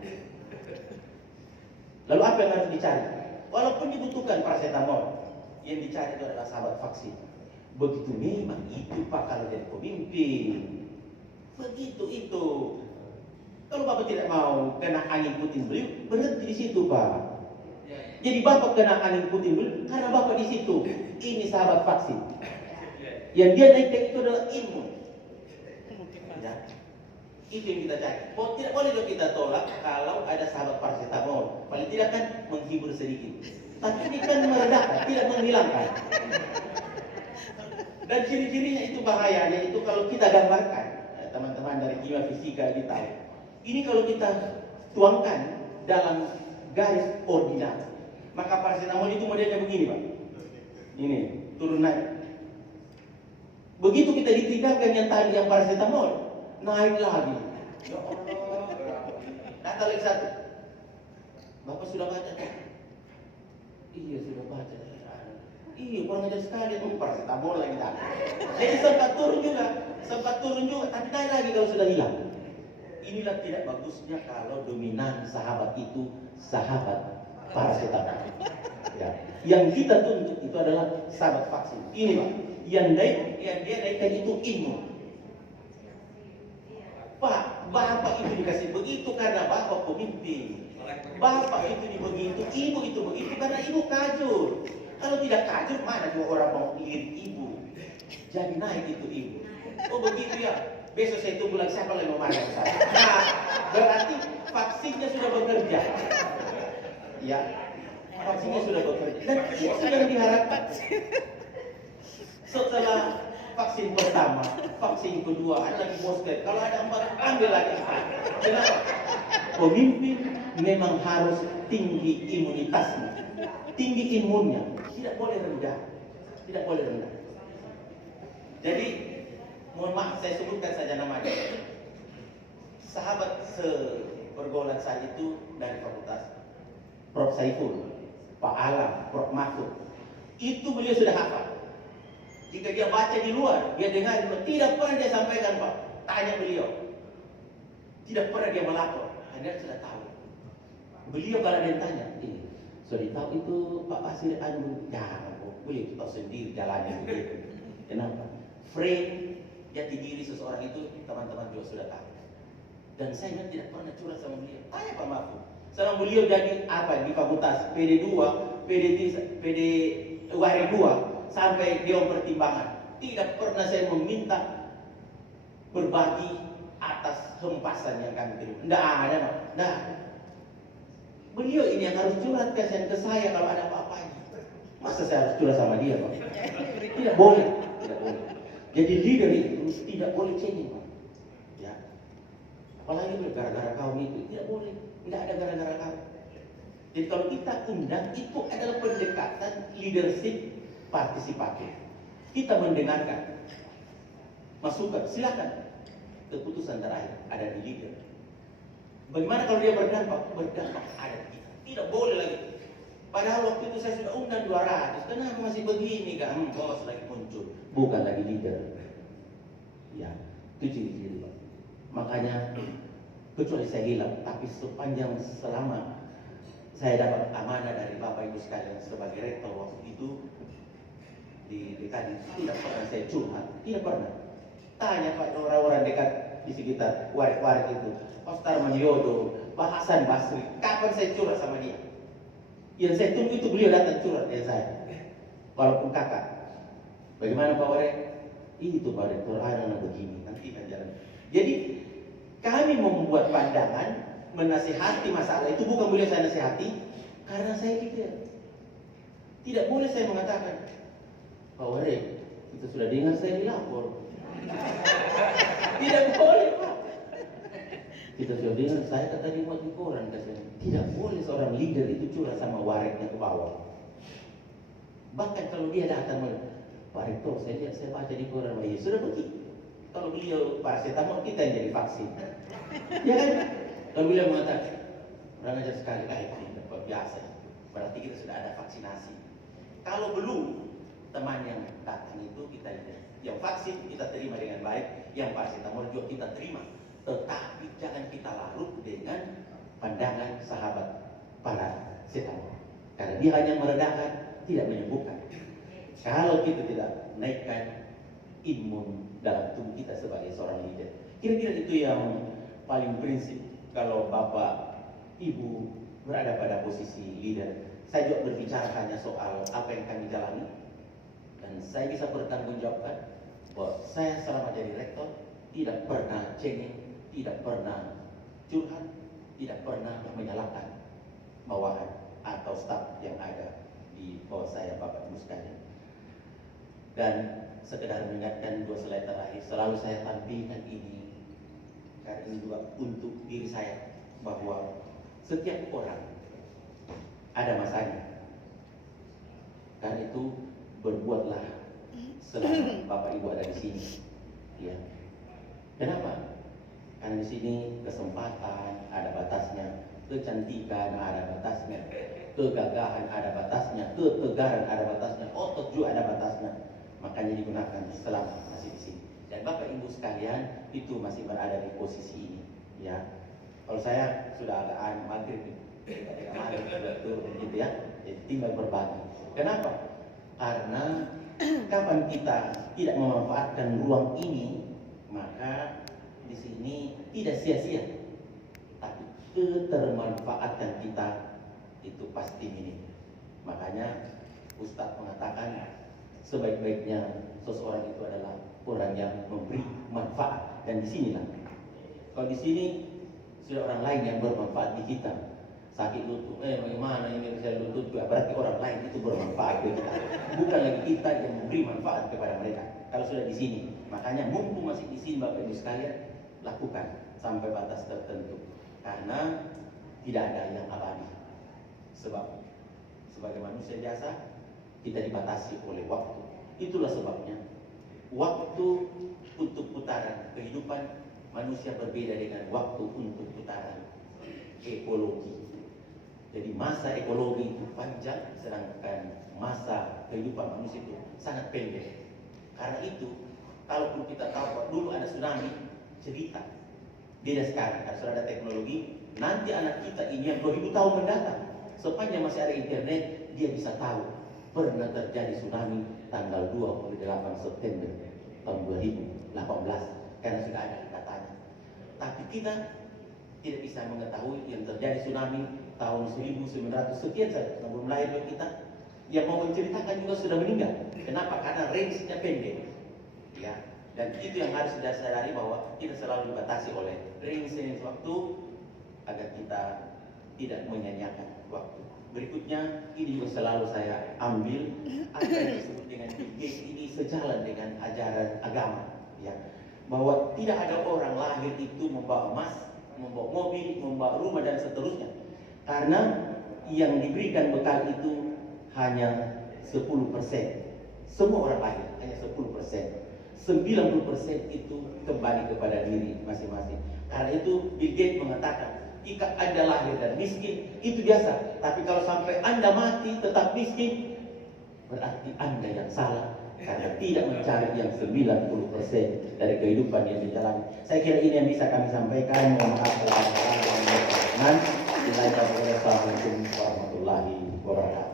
Lalu apa yang harus dicari? Walaupun dibutuhkan paracetamol, yang dicari itu adalah sahabat vaksin. Begitu memang itu Pak kalau jadi pemimpin. Begitu itu. Kalau Bapak tidak mau kena angin puting beliau, berhenti di situ Pak. Jadi Bapak kena angin puting beliau karena Bapak di situ. Ini sahabat vaksin. Yang dia naik itu adalah ilmu. Ya. Itu yang kita cari. Tidak boleh kita tolak kalau ada sahabat paracetamol. Paling tidak kan menghibur sedikit. Tapi ini kan meredakan, tidak menghilangkan. Dan ciri-cirinya itu bahayanya itu kalau kita gambarkan, teman-teman dari kimia fisika ini tahu. Ini kalau kita tuangkan dalam garis ordinat, maka paracetamol itu modelnya begini Pak. Ini turun naik. Begitu kita ditinggalkan yang tadi yang paracetamol, naik lagi. Ya Allah. Kata lagi satu. Bapak sudah baca kan? Iya sudah baca. Iya kurang ajar sekali paracetamol lagi dah. Jadi sempat turun juga, tapi naik lagi kalau sudah hilang. Inilah tidak bagusnya kalau dominan sahabat itu sahabat paracetamol. Ya. Yang kita tuntut itu adalah sahabat vaksin. Ini Pak, yang dia naikkan itu ilmu. Pak, Bapak itu dikasih begitu karena Bapak pemimpin. Bapak itu begitu, Ibu itu begitu karena Ibu kajur. Kalau tidak kajur, mana juga orang mau lirik Ibu. Jadi naik itu Ibu. Oh begitu ya. Besok saya tunggu lagi siapa lagi mau marah saya. Nah, berarti vaksinnya sudah bekerja. Ya, vaksinnya sudah bekerja. Dan itu yang diharapkan. Setelah vaksin pertama, vaksin kedua, ada lagi booster. Kalau ada 4, ambil lagi 4. Kenapa? Pemimpin memang harus tinggi imunitasnya, tinggi imunnya, tidak boleh rendah, tidak boleh rendah. Jadi, mohon maaf saya sebutkan saja namanya. Sahabat sepergaulan saya itu dari fakultas, Prof. Saiful, Pak Alam, Prof. Mahfud. Itu beliau sudah hafal. Jika dia baca di luar, dia dengar, tidak pernah dia sampaikan Pak. Tanya beliau. Tidak pernah dia melapor. Anda sudah tahu. Beliau kalau dia tanya, sudah tahu itu Pak Basir Anu, jangan, beliau tahu sendiri jalannya begitu. Kenapa? Frame jati diri seseorang itu teman-teman juga sudah tahu. Dan saya tidak pernah curhat sama beliau. Tanya Pak Mahfud. Selama beliau jadi apa di fakultas PD2, PD UHR 2 sampai Dewan Pertimbangan. Tidak pernah saya meminta berbagi atas hempasan yang kami terima. Tidak ada, Pak. Nah, beliau ini yang harus curhat ke saya kalau ada apa-apanya. Masa saya harus curhat sama dia, Pak? Tidak boleh, tidak boleh. Jadi leader itu tidak boleh cengeng, Pak. Ya. Apalagi gara-gara kaum itu tidak boleh. Tidak ada gara-gara kaum. Jadi kalau kita undang itu adalah pendekatan leadership partisipatif. Kita mendengarkan, masukan, silakan. Keputusan terakhir ada di leader. Bagaimana kalau dia berdampak? Berdampak ada di kita. Tidak boleh lagi. Padahal waktu itu saya sudah undang 200. Kenapa masih begini kan? Bos lagi muncul. Bukan lagi leader. Ya, itu ciri-ciri Pak. Makanya kecuali saya hilang, tapi sepanjang selama saya dapat amanah dari Bapak Ibu sekalian sebagai rektor waktu itu di Kadin, tidak pernah saya curhat, tidak pernah. Tanya Pak orang-orang dekat di sekitar warik-warik itu, Pak Starman Yodo, Pak Hasan Basri, kapan saya curhat sama dia? Yang saya tunggu itu beliau datang curhat dengan saya. walaupun kakak. Bagaimana Pak Warek? Itu Pak Rektor, anak begini, nanti kan jalan. Jadi kami membuat pandangan, menasihati masalah itu bukan boleh saya nasihati, karena saya pikir tidak boleh saya mengatakan, Pak Warek, kita sudah dengar saya dilapor. Tidak boleh Pak. Kita sudah dengar saya kata dimuat di koran katanya. Tidak boleh seorang leader itu curhat sama wareknya ke bawah. Bahkan kalau dia datang, Pak Rektor, saya baca di koran, ya sudah begitu. Kalau beliau paracetamol, kita yang jadi vaksin. Ya kan? Kalau beliau mengatakan, orang ajar sekali, tidak biasa. Berarti kita sudah ada vaksinasi. Kalau belum, teman yang datang itu kita lihat. Yang vaksin kita terima dengan baik, yang paracetamol juga kita terima. Tetapi jangan kita larut dengan pandangan sahabat paracetamol. Karena dia hanya meredakan, tidak menyembuhkan. Kalau kita tidak naikkan imun dalam tubuh kita sebagai seorang leader. Kira-kira itu yang paling prinsip kalau Bapak Ibu berada pada posisi leader. Saya juga berbicara hanya soal apa yang kami jalani. Dan saya bisa bertanggungjawabkan bahwa saya selama jadi rektor tidak pernah cengeng, tidak pernah curhat, tidak pernah menyalahkan bawahan atau staf yang ada di bawah saya, Bapak Ibu sekalian. Dan sekedar mengingatkan 2 slide terakhir, selalu saya tampilkan ini karena ini juga untuk diri saya, bahwa setiap orang ada masanya. Karena itu berbuatlah selama Bapak Ibu ada di sini. Ya. Kenapa? Karena di sini kesempatan ada batasnya, kecantikan ada batasnya, kegagahan ada batasnya, ketegaran ada batasnya, otot juga ada batasnya. Makanya digunakan selama masih di sini. Dan Bapak Ibu sekalian itu masih berada di posisi ini. Ya, kalau saya sudah agak maghrib, sudah turun gitu ya. Jadi tinggal berbagi. Kenapa? Karena kapan kita tidak memanfaatkan ruang ini, maka di sini tidak sia-sia. Tapi ketermanfaatan kita itu pasti minim. Makanya Ustadz mengatakan sebaik-baiknya seseorang itu adalah orang yang memberi manfaat. Dan disinilah, kalau di sini sudah orang lain yang bermanfaat di kita, sakit lutut, bagaimana ini saya lutut juga, berarti orang lain itu bermanfaat di kita, bukan lagi kita yang memberi manfaat kepada mereka. Kalau sudah di sini, makanya mumpung masih di sini Bapak Ibu sekalian, lakukan sampai batas tertentu, karena tidak ada yang abadi. Sebab sebagai manusia biasa kita dibatasi oleh waktu. Itulah sebabnya waktu untuk putaran kehidupan manusia berbeda dengan waktu untuk putaran ekologi. Jadi masa ekologi itu panjang, sedangkan masa kehidupan manusia itu sangat pendek. Karena itu, kalaupun kita tahu dulu ada tsunami, cerita. Beda sekarang, karena sudah ada teknologi. Nanti anak kita ini yang 2000 tahun mendatang, sepanjang masih ada internet, dia bisa tahu pernah terjadi tsunami tanggal 28 September tahun 2018 karena sudah ada datanya. Tapi kita tidak bisa mengetahui yang terjadi tsunami tahun 1900 sekian saja sebelum lahir kita. Yang mau menceritakan juga sudah meninggal. Kenapa? Karena range-nya pendek. Ya. Dan itu yang harus kita sadari, bahwa kita selalu dibatasi oleh range waktu agar kita tidak menyanyiakan waktu. Berikutnya, ini juga selalu saya ambil apa yang disebut dengan Bill Gates ini sejalan dengan ajaran agama, ya, bahwa tidak ada orang lahir itu membawa emas, membawa mobil, membawa rumah dan seterusnya, karena yang diberikan bekal itu hanya 10%. Semua orang lahir hanya 10%. 90% itu kembali kepada diri masing-masing. Karena itu Bill Gates mengatakan, jika Anda lahir dan miskin, itu biasa. Tapi kalau sampai Anda mati tetap miskin, berarti Anda yang salah. Karena tidak mencari yang 90% dari kehidupan yang dijalani. Saya kira ini yang bisa kami sampaikan. Mohon maaf kalau ada kesalahan. Assalamualaikum warahmatullahi wabarakatuh.